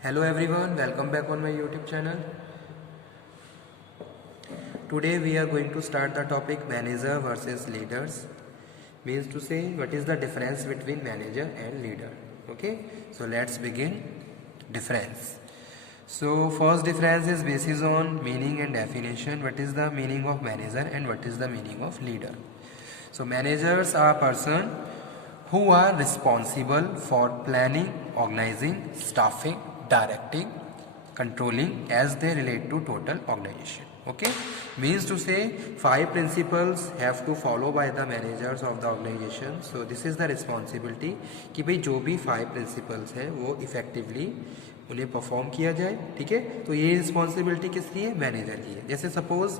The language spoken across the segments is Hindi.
Hello everyone, welcome back on my YouTube channel. Today we are going to start the topic manager versus leaders. Means to say what is the difference between manager and leader. Okay, so let's begin. Difference. So first difference is basis on meaning and definition. What is the meaning of manager and what is the meaning of leader? So managers are person who are responsible for planning, organizing, staffing, directing, controlling as they relate to total organization. Okay, means to say 5 principles have to follow by the managers of the organization. So this is the responsibility कि भाई जो भी 5 principles है वो effectively उन्हें परफॉर्म किया जाए. ठीक है, तो ये रिस्पॉन्सिबिलिटी किसकी है? मैनेजर की है. जैसे सपोज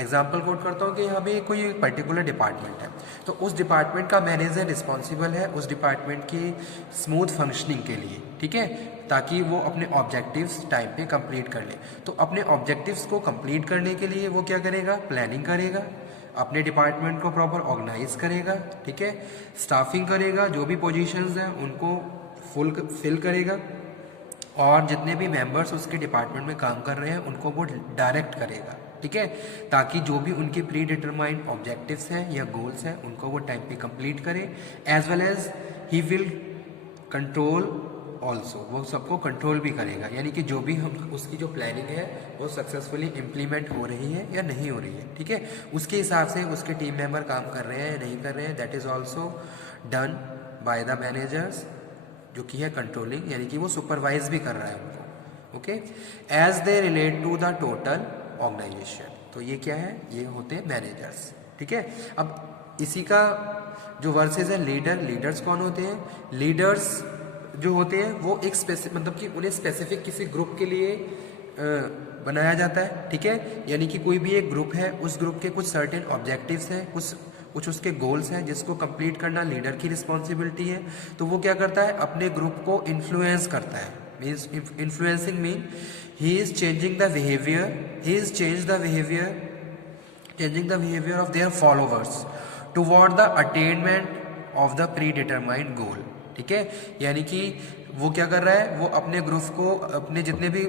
एग्जांपल कोट करता हूँ कि यहाँ पे कोई पर्टिकुलर डिपार्टमेंट है, तो उस डिपार्टमेंट का मैनेजर रिस्पॉन्सिबल है उस डिपार्टमेंट की स्मूथ फंक्शनिंग के लिए. ठीक है, ताकि वो अपने ऑब्जेक्टिव्स टाइम पे कंप्लीट कर ले. तो अपने ऑब्जेक्टिव्स को कंप्लीट करने के लिए वो क्या करेगा? प्लानिंग करेगा, अपने डिपार्टमेंट को प्रॉपर ऑर्गेनाइज करेगा. ठीक है, स्टाफिंग करेगा, जो भी पोजीशंस हैं उनको फुल फिल करेगा, और जितने भी मेंबर्स उसके डिपार्टमेंट में काम कर रहे हैं उनको वो डायरेक्ट करेगा. ठीक है, ताकि जो भी उनके प्री डिटरमाइंड ऑब्जेक्टिव्स हैं या गोल्स हैं उनको वो टाइम पे कंप्लीट करे. As well as he will control also, वो सबको कंट्रोल भी करेगा. यानी कि जो भी हम उसकी जो प्लानिंग है वो सक्सेसफुली इम्प्लीमेंट हो रही है या नहीं हो रही है. ठीक है, उसके हिसाब से उसके टीम मेंबर काम कर रहे हैं या नहीं कर रहे हैं, that is also done by the managers, जो कि है कंट्रोलिंग, यानी कि वो सुपरवाइज भी कर रहा है उनको. Okay, as they relate to the total organisation. तो ये क्या है? ये होते हैं मैनेजर्स. ठीक है, अब इसी का जो वर्सेस है लीडर. लीडर्स कौन होते हैं? लीडर्स जो होते हैं वो एक मतलब कि उन्हें स्पेसिफिक किसी ग्रुप के लिए बनाया जाता है. ठीक है, यानी कि कोई भी एक ग्रुप है, उस ग्रुप के कुछ सर्टेन ऑब्जेक्टिव्स हैं, कुछ उसके गोल्स हैं जिसको कंप्लीट करना लीडर की रिस्पॉन्सिबिलिटी है. तो वो क्या करता है? अपने ग्रुप को इन्फ्लुएंस करता है. Means influencing mean he is changing the behaviour, he is changing the behaviour of their followers toward the attainment of the predetermined goal. ठीक है, यानी कि वो क्या कर रहा है? वो अपने ग्रुप को, अपने जितने भी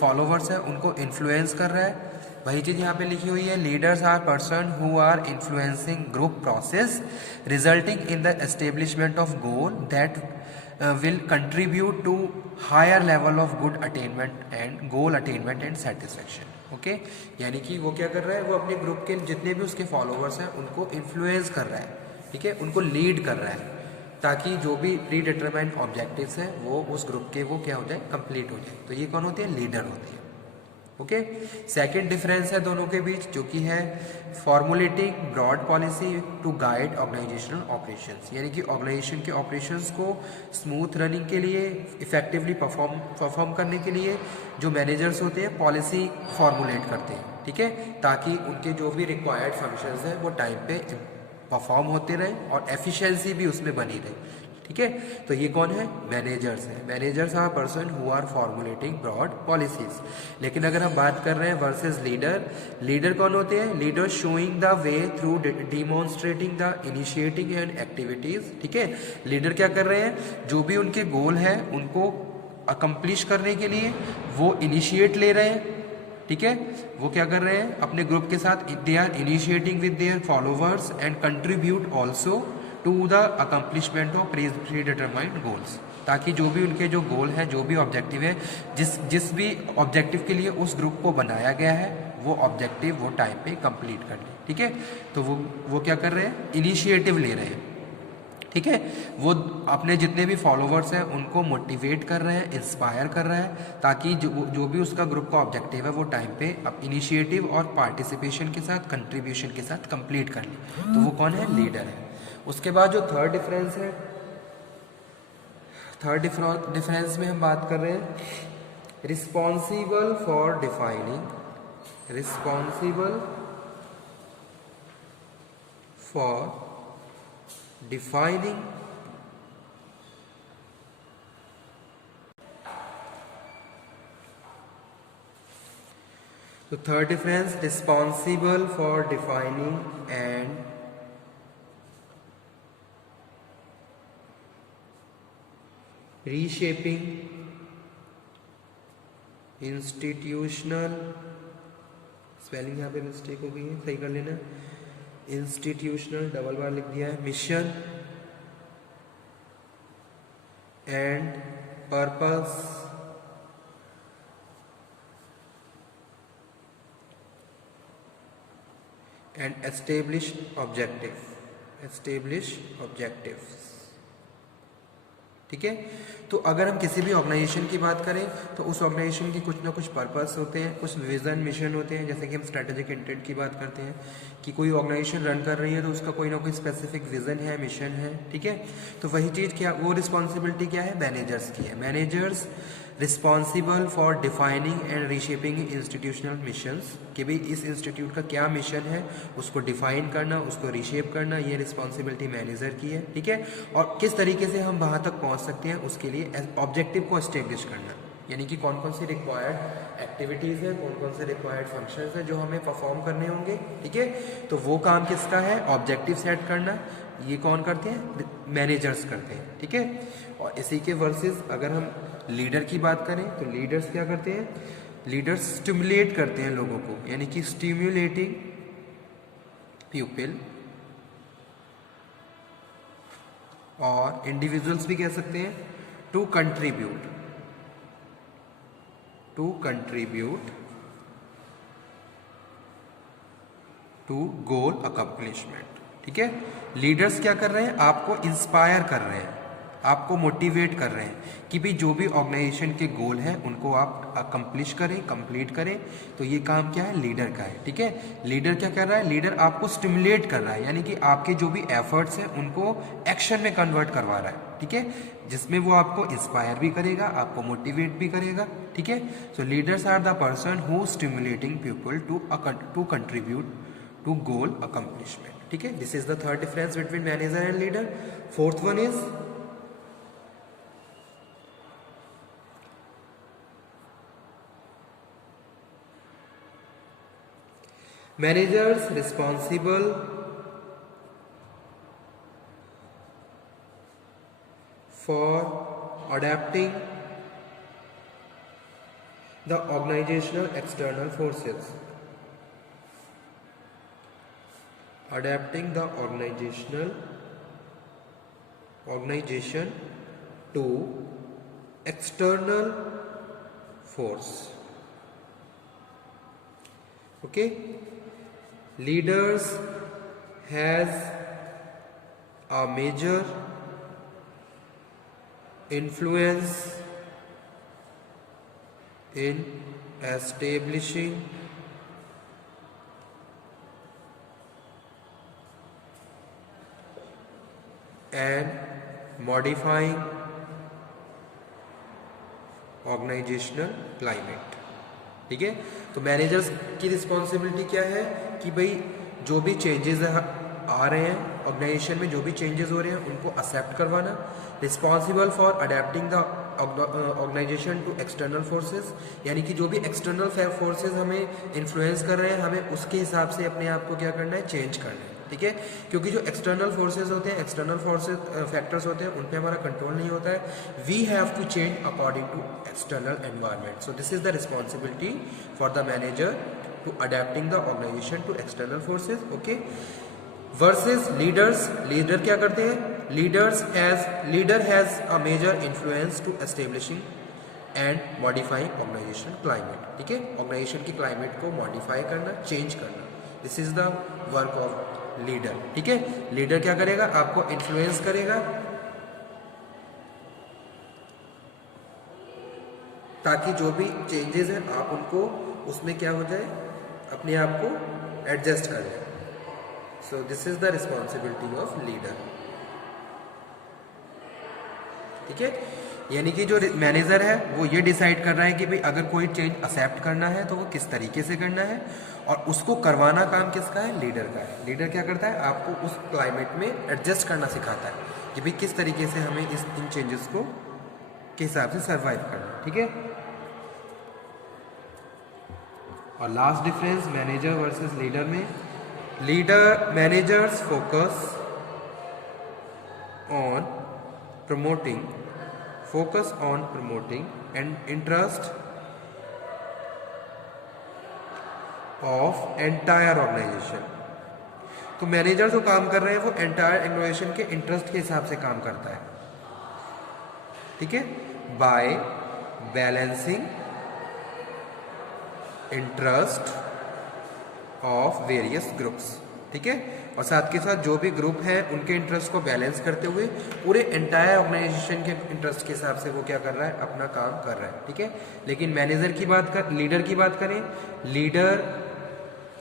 फॉलोवर्स हैं उनको इन्फ्लुएंस कर रहा है. वही चीज यहाँ पे लिखी हुई है, leaders are person who are influencing group process resulting in the establishment of goal that will contribute to higher level of good attainment and goal attainment and satisfaction. Okay, यानी कि वो क्या कर रहा है? वो अपने ग्रुप के जितने भी उसके फॉलोवर्स हैं उनको इन्फ्लुएंस कर रहा है. ठीक है, उनको लीड कर रहा है, ताकि जो भी प्री डिटरमाइंड ऑब्जेक्टिव्स हैं वो उस ग्रुप के वो क्या हो जाए? कंप्लीट हो जाए. तो ये कौन होती है? लीडर होती है. ओके, सेकंड डिफरेंस है दोनों के बीच, जो कि है formulating broad policy to guide organisational operations. यानी कि ऑर्गेनाइजेशन के ऑपरेशंस को स्मूथ रनिंग के लिए, इफेक्टिवली परफॉर्म करने के लिए जो मैनेजर्स होते हैं पॉलिसी फॉर्मुलेट करते हैं. ठीक है, ताकि उनके जो भी रिक्वायर्ड फंक्शंस हैं वो टाइम पे परफॉर्म होते रहे और एफिशिएंसी भी उसमें बनी रहे. ठीक है, तो ये कौन है? मैनेजर्स है. Managers are person who are formulating broad policies. लेकिन अगर हम बात कर रहे हैं वर्सेस लीडर, लीडर कौन होते हैं? Leader showing the way through demonstrating the initiating and activities. ठीक है, लीडर क्या कर रहे हैं? जो भी उनके गोल है उनको अकम्प्लिश करने के लिए वो इनिशिएट ले रहे हैं. ठीक है, वो क्या कर रहे हैं? अपने ग्रुप के साथ they are initiating with their followers and contribute also to the accomplishment of predetermined goals. ताकि जो भी उनके जो गोल है, जो भी ऑब्जेक्टिव है, जिस भी ऑब्जेक्टिव के लिए उस ग्रुप को बनाया गया है वो ऑब्जेक्टिव वो टाइम पे कंप्लीट कर ले. ठीक है, तो वो क्या कर रहे हैं? इनिशिएटिव ले रहे हैं. ठीक है, वो अपने जितने भी फॉलोवर्स हैं उनको मोटिवेट कर रहे हैं, इंस्पायर कर रहे हैं, ताकि जो भी उसका ग्रुप का ऑब्जेक्टिव है वो टाइम पे अब इनिशिएटिव और पार्टिसिपेशन के साथ, कंट्रीब्यूशन के साथ कंप्लीट कर ले. तो वो कौन है? लीडर है. उसके बाद जो थर्ड डिफरेंस है, थर्ड डिफरेंस में हम बात कर रहे हैं responsible for defining, responsible for defining so third difference, responsible for defining and reshaping institutional, spelling यहाँ पे मिस्टेक हो गई है, सही कर लेना। इंस्टीट्यूशनल डबल बार लिख दिया है, mission and purpose and establish objectives. ठीक है, तो अगर हम किसी भी ऑर्गेनाइजेशन की बात करें तो उस ऑर्गेनाइजेशन के कुछ ना कुछ पर्पस होते हैं, कुछ विजन मिशन होते हैं। जैसे कि हम स्ट्रेटेजिक इंटेंट की बात करते हैं कि कोई ऑर्गेनाइजेशन रन कर रही है तो उसका कोई ना कोई स्पेसिफिक विजन है, मिशन है। ठीक है, तो वही चीज़ क्या, वो रिस्पॉन्सिबिलिटी क्या है, मैनेजर्स की है। Managers responsible for defining and reshaping institutional missions, कि भाई इस इंस्टीट्यूट का क्या मिशन है उसको डिफाइन करना, उसको रीशेप करना, ये रिस्पॉन्सिबिलिटी मैनेजर की है। ठीक है, और किस तरीके से हम वहाँ तक पहुँच सकते हैं उसके लिए ऑब्जेक्टिव को एस्टेब्लिश करना, यानी कि कौन कौन सी रिक्वायर्ड एक्टिविटीज़ है, कौन कौन से रिक्वायर्ड फंक्शंस है जो हमें परफॉर्म करने होंगे। ठीक है, तो वो काम किसका है, ऑब्जेक्टिव सेट करना। ये कौन करते हैं, मैनेजर्स करते हैं। ठीक है, और इसी के वर्सेस अगर हम लीडर की बात करें तो लीडर्स क्या करते हैं, लीडर्स स्टिमुलेट करते हैं लोगों को, यानी कि स्टिमुलेटिंग पीपल, और इंडिविजुअल्स भी कह सकते हैं, to contribute to goal accomplishment. ठीक है, लीडर्स क्या कर रहे हैं, आपको इंस्पायर कर रहे हैं, आपको मोटिवेट कर रहे हैं कि भाई जो भी ऑर्गेनाइजेशन के गोल हैं उनको आप अकम्प्लिश करें, कंप्लीट करें। तो ये काम क्या है, लीडर का है। ठीक है, लीडर क्या कर रहा है, लीडर आपको स्टिमुलेट कर रहा है, यानी कि आपके जो भी एफर्ट्स हैं उनको एक्शन में कन्वर्ट करवा रहा है। ठीक है, जिसमें वो आपको इंस्पायर भी करेगा, आपको मोटिवेट भी करेगा। ठीक है, so leaders are the person who stimulating people to contribute to goal accomplishment. ठीक है, this is the third difference between manager and leader. Fourth one is managers responsible for adapting the organizational external forces, adapting the organization to external force. Okay, leaders has a major influence in establishing and modifying organizational climate. ठीक है, तो मैनेजर्स की रिस्पॉन्सिबिलिटी क्या है कि भाई जो भी चेंजेस आ रहे हैं ऑर्गेनाइजेशन में, जो भी चेंजेस हो रहे हैं उनको एक्सेप्ट करवाना। Responsible for adapting the organization to external forces, यानी कि जो भी एक्सटर्नल फोर्सेस हमें इन्फ्लुएंस कर रहे हैं हमें उसके हिसाब से अपने आप को क्या करना है, चेंज करना है। ठीक है, क्योंकि जो एक्सटर्नल फोर्सेस होते हैं, एक्सटर्नल फोर्सेस फैक्टर्स होते हैं, उन पे हमारा कंट्रोल नहीं होता है। We have to change according to external environment. So this is the responsibility for the manager to adapting the organization to external forces. Okay, versus leaders, leader क्या करते हैं, leader has a major influence to establishing and modifying organization climate. ठीक है, ऑर्गेनाइजेशन की क्लाइमेट को मॉडिफाई करना, चेंज करना, this is the work of leader. ठीक है, लीडर क्या करेगा, आपको इन्फ्लुएंस करेगा ताकि जो भी चेंजेस हैं आप उनको उसमें क्या हो जाए, अपने आप को एडजस्ट कर लें। सो this is the responsibility of leader. ठीक है, यानी कि जो मैनेजर है वो ये डिसाइड कर रहा है कि भाई अगर कोई चेंज एक्सेप्ट करना है तो वो किस तरीके से करना है, और उसको करवाना काम किसका है, लीडर का है। लीडर क्या करता है, आपको उस क्लाइमेट में एडजस्ट करना सिखाता है कि भाई किस तरीके से हमें इन चेंजेस को के हिसाब से सर्वाइव करना। ठीक है, और last difference manager versus leader में, managers focus on promoting and interest of entire organisation. तो मैनेजर जो काम कर रहे हैं वो एंटायर ऑर्गेनाइजेशन के इंटरेस्ट के हिसाब से काम करता है, ठीक है, by balancing interest of various groups, ठीक है, और साथ के साथ जो भी ग्रुप हैं उनके इंटरेस्ट को बैलेंस करते हुए पूरे एंटायर ऑर्गेनाइजेशन के इंटरेस्ट के हिसाब से वो क्या कर रहा है, अपना काम कर रहा है, ठीक है। लेकिन मैनेजर की बात कर, लीडर की बात करें, leader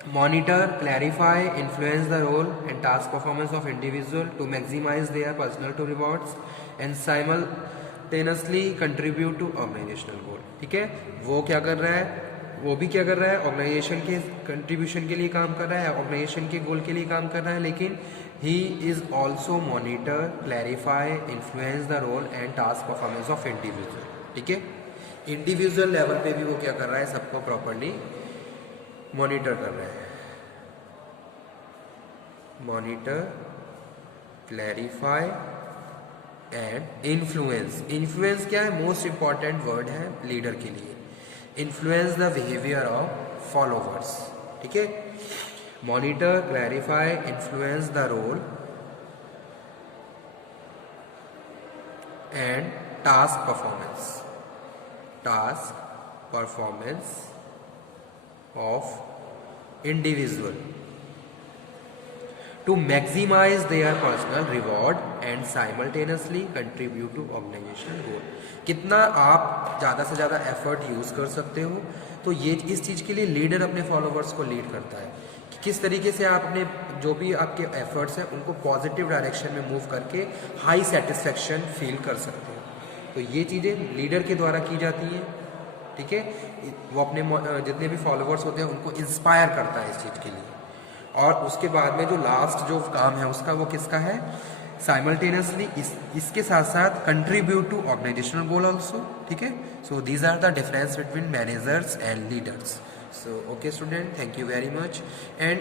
monitor, clarify, influence the role and task performance of individual to maximise their personal to rewards and simultaneously contribute to organisational goal, ठीक है। वो क्या कर रहा है, वो भी क्या कर रहा है, ऑर्गेनाइजेशन के कंट्रीब्यूशन के लिए काम कर रहा है, ऑर्गेनाइजेशन के गोल के लिए काम कर रहा है, लेकिन he is also monitor, clarify, influence the role and task performance of individual, ठीक है। इंडिविजुअल लेवल पे भी वो क्या कर रहा है, सबको प्रॉपरली मॉनिटर कर रहा है, monitor, clarify and influence. Influence क्या है, मोस्ट इंपॉर्टेंट वर्ड है लीडर के लिए। Influence the behaviour of followers, ठीक है। Monitor, clarify, influence the role and task performance of individual to maximise their personal reward and simultaneously contribute to organisation goal. कितना आप ज़्यादा से ज़्यादा एफर्ट यूज़ कर सकते हो, तो ये इस चीज़ के लिए लीडर अपने फॉलोवर्स को लीड करता है कि किस तरीके से आप अपने जो भी आपके एफर्ट्स हैं उनको पॉजिटिव डायरेक्शन में मूव करके हाई सेटिस्फेक्शन फील कर सकते हो। तो ये चीज़ें लीडर के द्वारा की जाती हैं, ठीक है। वो अपने जितने भी फॉलोवर्स होते हैं उनको इंस्पायर करता है इस चीज़ के लिए। और उसके बाद में जो लास्ट जो काम है उसका, वो किसका है, साइमल्टेनियसली इसके साथ साथ contribute to organisational goal also, ठीक है। So these are the difference between managers and leaders. So okay student, thank you very much. And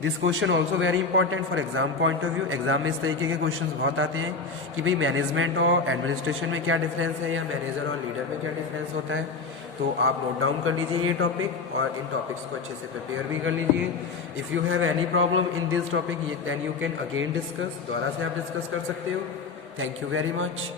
this question also very important for exam point of view. Exam में इस तरीके के क्वेश्चन बहुत आते हैं कि भाई मैनेजमेंट और एडमिनिस्ट्रेशन में क्या डिफरेंस है, या मैनेजर और लीडर में क्या डिफरेंस होता है। तो आप नोट डाउन कर लीजिए ये टॉपिक और इन टॉपिक्स को अच्छे से प्रिपेयर भी कर लीजिए। If you have any problem in this topic then you can again discuss, दोबारा से आप डिस्कस कर सकते हो। Thank you very much.